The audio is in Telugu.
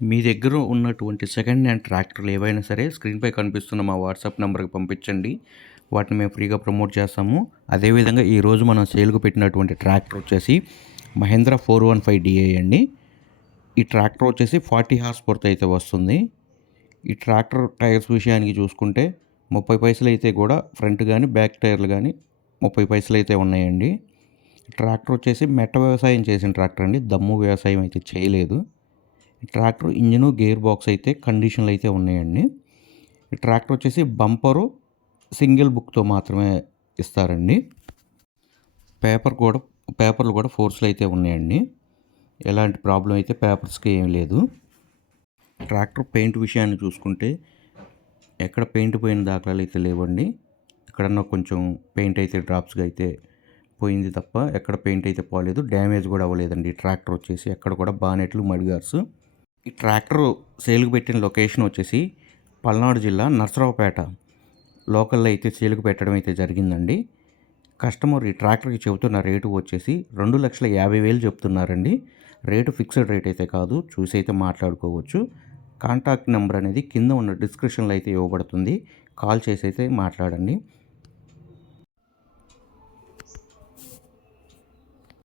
మీ దగ్గర ఉన్నటువంటి సెకండ్ హ్యాండ్ ట్రాక్టర్లు ఏవైనా సరే స్క్రీన్‌పై కనిపిస్తున్న మా వాట్సాప్ నంబర్‌కి పంపించండి. వాటిని మేము ఫ్రీగా ప్రమోట్ చేస్తాము. అదేవిధంగా ఈరోజు మనం సేల్‌కి పెట్టినటువంటి ట్రాక్టర్ వచ్చేసి మహేంద్ర 415 డీఐ అండి. ఈ ట్రాక్టర్ వచ్చేసి 40 హార్స్ పవర్‌తో అయితే వస్తుంది. ఈ ట్రాక్టర్ టైర్స్ విషయానికి చూసుకుంటే 30 పైసలు అయితే కూడా ఫ్రంట్ గానీ, బ్యాక్ టైర్లు గానీ 30 పైసలు అయితే ఉన్నాయండి. ట్రాక్టర్ వచ్చేసి మెట్ట వ్యవసాయం చేసిన ట్రాక్టర్ అండి. దమ్ము వ్యవసాయం అయితే చేయలేదు. ఈ ట్రాక్టర్ ఇంజిను, గేర్ బాక్స్ అయితే కండిషన్‌లో అయితే ఉన్నాయండి. ఈ ట్రాక్టర్ వచ్చేసి బంపరు సింగిల్ బుక్‌తో మాత్రమే ఇస్తారండి. పేపర్ కూడా పేపర్లు కూడా ఫోర్స్‌లో అయితే ఉన్నాయండి. ఎలాంటి ప్రాబ్లమ్ అయితే పేపర్స్‌కి ఏమి లేదు. ట్రాక్టర్ పెయింట్ విషయాన్ని చూసుకుంటే ఎక్కడ పెయింట్ పోయిన దాఖలాలు అయితే లేవండి. ఎక్కడన్నా కొంచెం పెయింట్ అయితే డ్రాప్స్‌గా అయితే పోయింది తప్ప ఎక్కడ పెయింట్ అయితే పోలేదు. డ్యామేజ్ కూడా అవ్వలేదండి. ఈ ట్రాక్టర్ వచ్చేసి ఎక్కడ కూడా బానెట్లు, మడ్‌గార్డ్స్. ఈ ట్రాక్టర్ సేల్‌కి పెట్టిన లొకేషన్ వచ్చేసి పల్నాడు జిల్లా నరసరావుపేట లోకల్‌లో అయితే సేల్‌కి పెట్టడం అయితే జరిగిందండి. కస్టమర్ ఈ ట్రాక్టర్‌కి చెబుతున్న రేటు వచ్చేసి 2,50,000 చెప్తున్నారండి. రేటు ఫిక్స్డ్ రేట్ అయితే కాదు. చూసి అయితే మాట్లాడుకోవచ్చు. కాంటాక్ట్ నెంబర్ అనేది కింద ఉన్న డిస్క్రిప్షన్‌లో అయితే ఇవ్వబడుతుంది. కాల్ చేసి అయితే మాట్లాడండి.